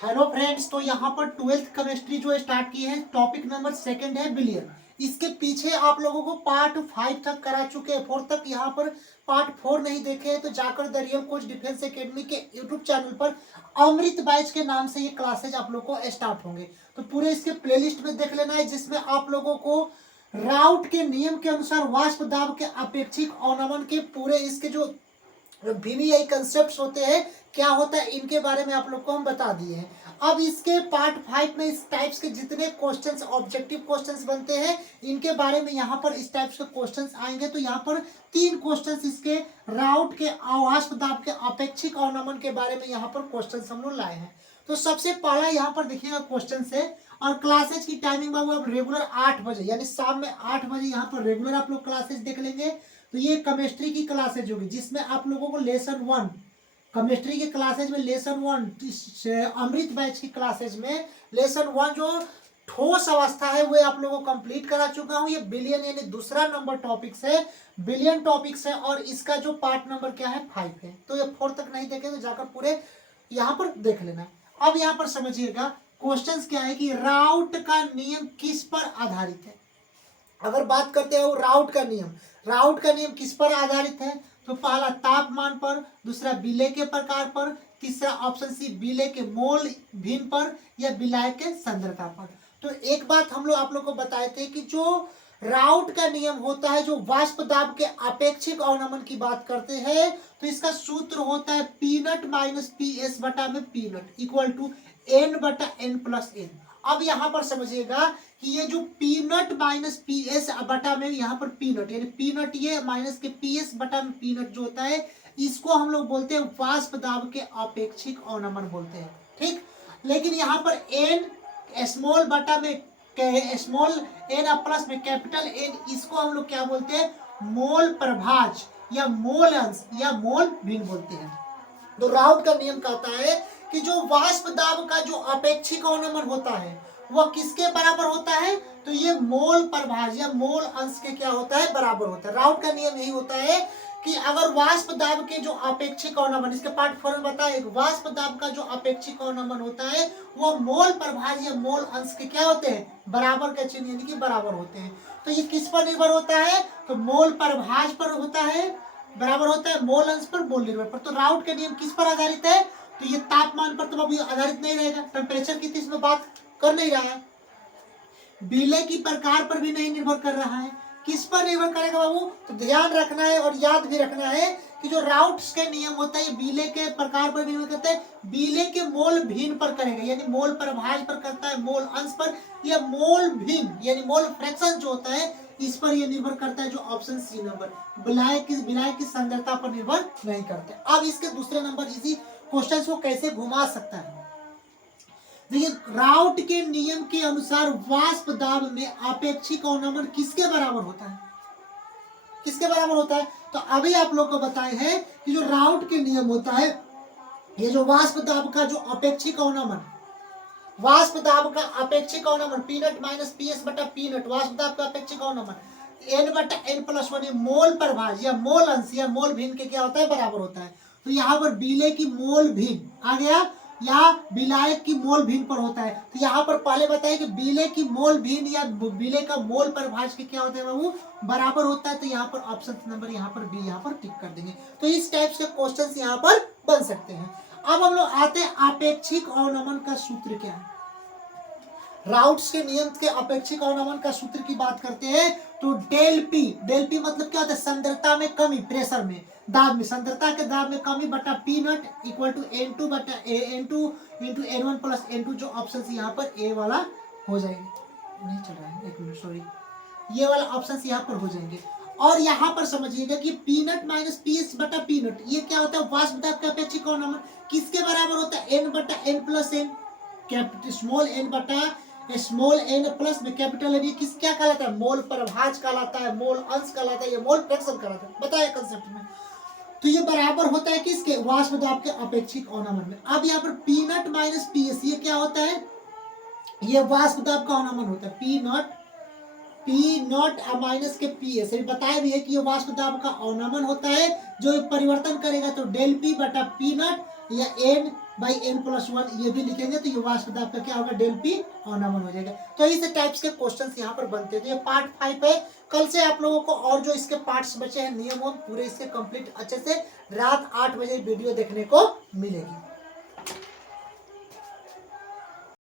Hello friends, तो यहाँ पर ट्वेल्थ केमिस्ट्री जो स्टार्ट की है, टॉपिक नंबर सेकंड है बिलियन। इसके पीछे आप लोगों को पार्ट 5 तक करा चुके हैं, 4 तक। यहाँ पर पार्ट 4 नहीं देखे हैं तो जाकर the real coach defence academy के यूट्यूब चैनल पर अमृत बैच के नाम से ये क्लासेज आप लोग को स्टार्ट होंगे। तो पूरे इसके प्लेलिस्ट में देख लेना है, जिसमें आप लोगों को राउट के नियम के अनुसार वाष्प दाब के अपेक्षिक अवनमन के पूरे इसके जो वीवीआई कंसेप्ट होते हैं, क्या होता है, इनके बारे में आप लोग को हम बता दिए हैं। अब इसके पार्ट 5 में इस टाइप्स के जितने क्वेश्चंस ऑब्जेक्टिव क्वेश्चंस बनते हैं, इनके बारे में यहाँ पर इस टाइप्स के क्वेश्चंस आएंगे। तो यहाँ पर 3 क्वेश्चंस इसके राउट के वाष्प दाब के अपेक्षिक अवनमन के बारे में यहाँ पर क्वेश्चंस हम लोग लाए हैं। तो सबसे पहला यहाँ पर देखिएगा क्वेश्चन है, और क्लासेज की टाइमिंग बाबू आप रेगुलर 8 बजे यानी शाम में 8 बजे यहाँ पर रेगुलर आप लोग क्लासेज देख लेंगे। तो ये केमिस्ट्री की क्लासेज होगी, जिसमें आप लोगों को लेसन 1 केमिस्ट्री के क्लासेज में, लेसन 1 अमृत बैच की क्लासेज में लेसन 1 जो ठोस अवस्था है वो आप लोगों को कंप्लीट करा चुका हूँ। ये बिलियन यानी दूसरा नंबर टॉपिक्स है, बिलियन टॉपिक्स है, और इसका जो पार्ट नंबर क्या है 5 है। तो ये 4 तक नहीं देखे तो जाकर पूरे यहाँ पर देख लेना। अब यहाँ पर समझिएगा क्वेश्चंस क्या है कि राउट का नियम किस पर आधारित है। अगर बात करते हैं राउट का नियम, राउट का नियम किस पर आधारित है, तो पहला तापमान पर, दूसरा विलय के प्रकार पर, तीसरा ऑप्शन सी विलय के मोल भिन्न पर, या विलय के सांद्रता पर। तो एक बात हम लोग आप लोग को बताए थे कि जो राउट का नियम होता है, जो वाष्प दाब के अपेक्षिक अवनमन की बात करते हैं, तो इसका सूत्र होता है P naught minus P S बटा में P naught equal to N बटा एन प्लस एन। अब यहाँ पर समझिएगा कि ये जो P naught minus P S बटा में यहाँ पर पी नट यानी पी नट ये माइनस के पी एस बटा में पी नट जो होता है, इसको हम लोग बोलते हैं वाष्प दाब के अपेक्षिक अवनमन बोलते हैं, ठीक। लेकिन यहाँ पर एन स्मॉल बटा में स्मॉल एन प्लस में कैपिटल एन, इसको हम लोग क्या बोलते हैं, मोल प्रभाज या मोल अंश या मोल भिन्न बोलते हैं। तो राउट का नियम कहता है कि जो वाष्प दाब का जो अपेक्षिक अवनमन होता है वह किसके बराबर होता है, तो ये मोल प्रभाज या मोल अंश के क्या होता है, बराबर होता है। राउट का नियम यही होता है कि अगर वाष्प दाब के जो अपेक्षिक अवनमन, इसके पार्ट 4 में बताया, वाष्प दाब का जो अपेक्षिक अवनमन होता है वो मोल प्रभाज या मोल अंश के क्या होते हैं, बराबर का चिन्ह यानी कि बराबर होते हैं। तो ये किस पर निर्भर होता है, तो मोल प्रभाज पर होता है, बराबर होता है मोल अंश पर, मोल निर्भर पर। तो राउट का नियम किस पर आधारित है, तो ये तापमान पर तो बाबू आधारित नहीं रहेगा, टेम्परेचर की इसमें बात कर नहीं रहा है। विलय की प्रकार पर भी नहीं निर्भर कर रहा है, किस पर निर्भर करेगा बाबू, तो ध्यान रखना है और याद भी रखना है कि जो राउट्स के नियम होता है ये विलय के प्रकार पर निर्भर करता है, विलय के मोल भिन्न पर करेगा, यानी मोल प्रभाज पर करता है, मोल अंश पर, या मोल भिन्न यानी मोल फ्रैक्शन जो होता है इस पर यह निर्भर करता है, जो ऑप्शन सी नंबर विलय की सांद्रता पर निर्भर नहीं करते। अब इसके दूसरे नंबर इसी क्वेश्चन को कैसे घुमा सकता है, देखिए राउट के नियम के अनुसार वाष्प दाब में अपेक्षिक अवनमन किसके बराबर होता है, किसके बराबर होता है, तो अभी आप लोग को बताए हैं कि जो राउट के नियम होता है, ये जो वाष्प दाब का जो अपेक्षिक अवनमन, वाष्प दाब का अपेक्षिक अवनमन P naught minus P S बटा पी नट, वाष्प दाब का अपेक्षिक अवनमन एन बटा एन प्लस 1 मोल प्रभाज या मोल अंश या मोल भिन्न के क्या होता है, बराबर होता है। तो यहाँ पर विलय की मोल भिन्न आ गया या विलायक की मोल भिन्न पर होता है। तो यहाँ पर पहले बताया कि विलय की मोल भिन्न या विलय का मोल प्रभाज के क्या होता है बाबू, बराबर होता है। तो यहाँ पर ऑप्शन नंबर यहाँ पर बी यहाँ पर टिक कर देंगे। तो इस टाइप से क्वेश्चन यहाँ पर बन सकते हैं। अब हम लोग आते हैं अपेक्षिक अवनमन का सूत्र क्या है। राउट्स के नियम के अपेक्षिक अवनमन का सूत्र की बात करते हैं तो डेल पी मतलब क्या होता है, सांद्रता में कमी, प्रेशर में, दाब में, सांद्रता के दाब में कमी बटा P naught equal to N2 बटा N2 into N1 plus N2, जो ऑप्शन यहाँ पर ए वाला हो जाएंगे, नहीं चल रहा है, एक मिनट सॉरी, ये वाला ऑप्शन यहाँ पर हो जाएंगे। और यहाँ पर समझिएगा कि P naught minus P S बटा पी नट, ये क्या होता है, वाष्प दाब का अपेक्षिक अवनमन किसके बराबर होता है, एन बटा N plus n, capital small n बटा स्मॉल एन प्लस में कैपिटल एन, ये किस क्या कहलाता है, मोल प्रभाज कहलाता है, मोल अंश कहलाता है, ये मोल फ्रैक्शन कहलाता है, बताया कंसेप्ट में। तो ये बराबर होता है किसके, वाष्प दाब के अपेक्षिक अवनमन में। अब यहाँ पर P naught minus P S, ये क्या होता है, ये वाष्प दाब का अवनमन होता है, पी नॉट माइनस के पी एस, बताया भी है कि ये वाष्प दाब का अवनमन होता है, जो परिवर्तन करेगा तो डेल पी बटा पी नॉट या एन बाई n+1 ये भी लिखेंगे तो ये वाष्प दाब का क्या होगा, डेल पी अवनमन हो जाएगा। तो इस टाइप्स के क्वेश्चंस यहाँ पर बनते हैं। तो ये पार्ट 5 है। कल से आप लोगों को और जो इसके पार्ट्स बचे हैं नियम पूरे इससे कंप्लीट अच्छे से रात 8 बजे वीडियो देखने को मिलेगी।